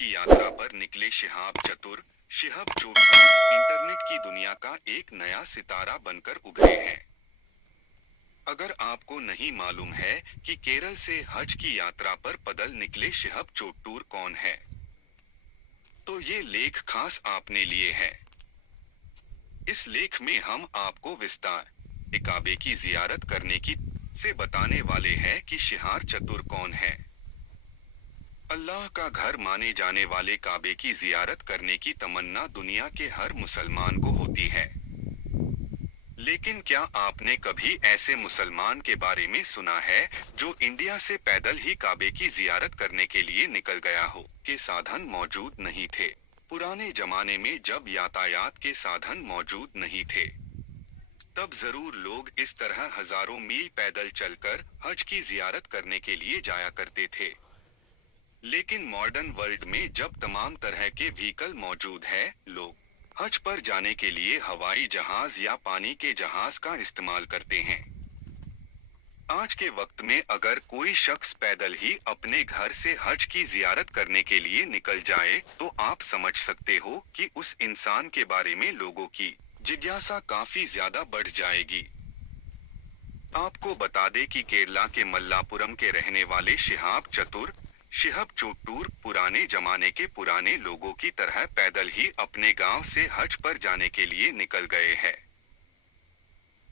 की यात्रा पर निकले शिहाब चतुर। शिहाब चोटुर इंटरनेट की दुनिया का एक नया सितारा बनकर उभरे हैं। अगर आपको नहीं मालूम है कि केरल से हज की यात्रा पर पैदल निकले शिहाब चोटुर कौन है, तो ये लेख खास आपने लिए है। इस लेख में हम आपको विस्तार काबे की जियारत करने की से बताने वाले हैं कि शिहाब चतुर कौन है। अल्लाह का घर माने जाने वाले काबे की जियारत करने की तमन्ना दुनिया के हर मुसलमान को होती है। लेकिन क्या आपने कभी ऐसे मुसलमान के बारे में सुना है जो इंडिया से पैदल ही काबे की जियारत करने के लिए निकल गया हो? के साधन मौजूद नहीं थे। पुराने जमाने में जब यातायात के साधन मौजूद नहीं थे, तब जरूर लोग इस तरह हजारों मील पैदल चलकर हज की जियारत करने के लिए जाया करते थे। लेकिन मॉडर्न वर्ल्ड में जब तमाम तरह के व्हीकल मौजूद है, लोग हज पर जाने के लिए हवाई जहाज या पानी के जहाज का इस्तेमाल करते हैं। आज के वक्त में अगर कोई शख्स पैदल ही अपने घर से हज की जियारत करने के लिए निकल जाए, तो आप समझ सकते हो कि उस इंसान के बारे में लोगों की जिज्ञासा काफी ज्यादा बढ़ जाएगी। आपको बता दें कि केरला के मल्लापुरम के रहने वाले शिहाब चोटुर पुराने जमाने के पुराने लोगों की तरह पैदल ही अपने गांव से हज पर जाने के लिए निकल गए हैं।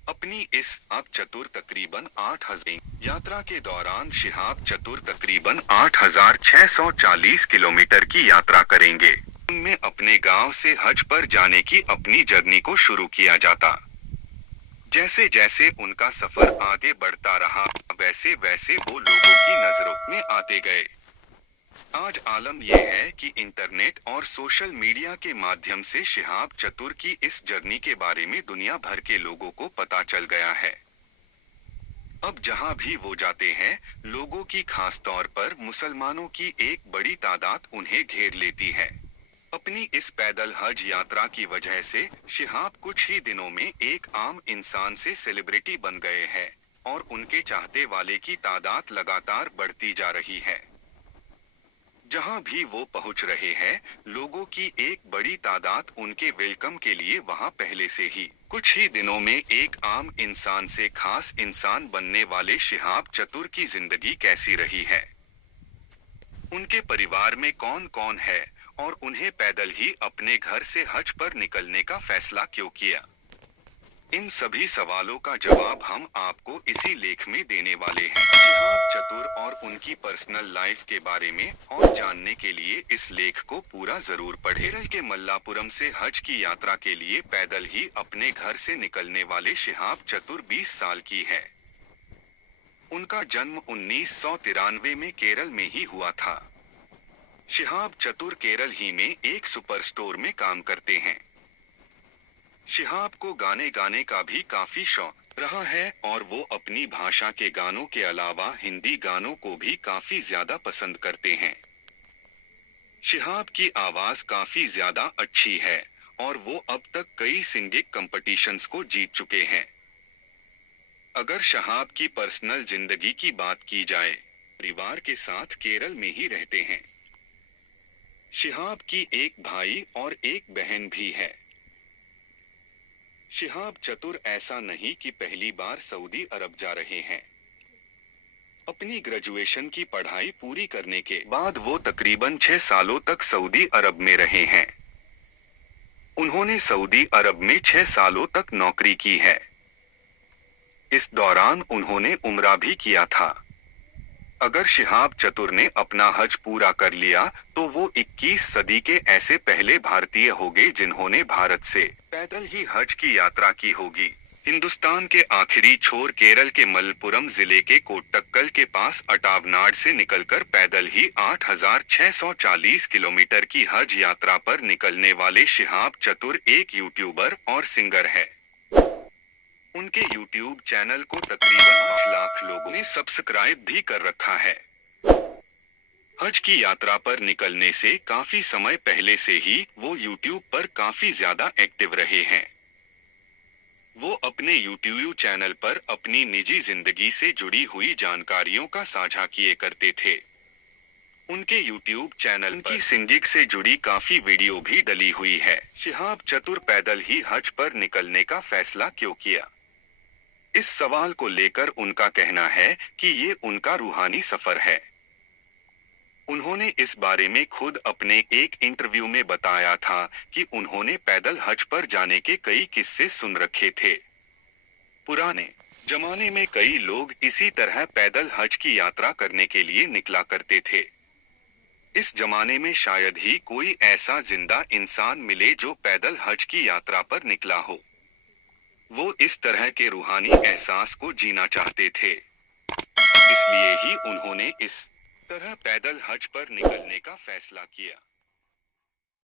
अपनी इस अब चतुर तकरीबन 8,000 यात्रा के दौरान शिहाब चतुर तकरीबन 8,640 किलोमीटर की यात्रा करेंगे। उनमें अपने गांव से हज पर जाने की अपनी जर्नी को शुरू किया जाता। जैसे जैसे उनका सफर आगे बढ़ता रहा, वैसे वैसे वो लोगों की नजरों में आते गए। आज आलम यह है कि इंटरनेट और सोशल मीडिया के माध्यम से शिहाब चतुर की इस जर्नी के बारे में दुनिया भर के लोगों को पता चल गया है। अब जहां भी वो जाते हैं, लोगों की खास तौर पर मुसलमानों की एक बड़ी तादाद उन्हें घेर लेती है। अपनी इस पैदल हज यात्रा की वजह से शिहाब कुछ ही दिनों में एक आम इंसान से सेलिब्रिटी बन गए हैं और उनके चाहते वाले की तादाद लगातार बढ़ती जा रही है। जहां भी वो पहुंच रहे हैं, लोगों की एक बड़ी तादाद उनके वेलकम के लिए वहां पहले से ही। कुछ ही दिनों में एक आम इंसान से खास इंसान बनने वाले शिहाब चतुर की जिंदगी कैसी रही है, उनके परिवार में कौन कौन है और उन्हें पैदल ही अपने घर से हज पर निकलने का फैसला क्यों किया, इन सभी सवालों का जवाब हम आपको इसी लेख में देने वाले हैं। शिहाब चतुर और उनकी पर्सनल लाइफ के बारे में और जानने के लिए इस लेख को पूरा जरूर पढ़ें। केरल के मल्लापुरम से हज की यात्रा के लिए पैदल ही अपने घर से निकलने वाले शिहाब चतुर 20 साल की है। उनका जन्म 1993 में केरल में ही हुआ था। शिहाब चतुर केरल ही में एक सुपर स्टोर में काम करते हैं। शिहाब को गाने गाने का भी काफी शौक रहा है और वो अपनी भाषा के गानों के अलावा हिंदी गानों को भी काफी ज्यादा पसंद करते हैं। शिहाब की आवाज काफी ज्यादा अच्छी है और वो अब तक कई सिंगिंग कंपटीशंस को जीत चुके हैं। अगर शिहाब की पर्सनल जिंदगी की बात की जाए, परिवार के साथ केरल में ही रहते हैं। शिहाब की एक भाई और एक बहन भी है। शिहाब चतुर ऐसा नहीं कि पहली बार सऊदी अरब जा रहे हैं। अपनी ग्रेजुएशन की पढ़ाई पूरी करने के बाद वो तकरीबन 6 सालों तक सऊदी अरब में रहे हैं। उन्होंने सऊदी अरब में 6 सालों तक नौकरी की है। इस दौरान उन्होंने उम्रा भी किया था। अगर शिहाब चतुर ने अपना हज पूरा कर लिया, तो वो 21 सदी के ऐसे पहले भारतीय होंगे जिन्होंने भारत से पैदल ही हज की यात्रा की होगी। हिंदुस्तान के आखिरी छोर केरल के मलप्पुरम जिले के कोट्टक्कल के पास अटावनाड से निकलकर पैदल ही 8,640 किलोमीटर की हज यात्रा पर निकलने वाले शिहाब चतुर एक यूट्यूबर और सिंगर है। उनके यूट्यूब चैनल को तकरीबन 8 लाख लोगों ने सब्सक्राइब भी कर रखा है। हज की यात्रा पर निकलने से काफी समय पहले से ही वो यूट्यूब पर काफी ज्यादा एक्टिव रहे हैं। वो अपने यूट्यूब चैनल पर अपनी निजी जिंदगी से जुड़ी हुई जानकारियों का साझा किए करते थे। उनके YouTube चैनल की सिंगिंग से जुड़ी काफी वीडियो भी डली हुई है। शिहाब चतुर पैदल ही हज पर निकलने का फैसला क्यों किया? इस सवाल को लेकर उनका कहना है कि ये उनका रूहानी सफर है। उन्होंने इस बारे में खुद अपने एक इंटरव्यू में बताया था कि उन्होंने पैदल हज पर जाने के कई किस्से सुन रखे थे। पुराने जमाने में कई लोग इसी तरह पैदल हज की यात्रा करने के लिए निकला करते थे। इस जमाने में शायद ही कोई ऐसा जिंदा इंसान मिले जो पैदल हज की यात्रा पर निकला हो। वो इस तरह के रूहानी एहसास को जीना चाहते थे। इसलिए ही उन्होंने इस तरह पैदल हज पर निकलने का फैसला किया।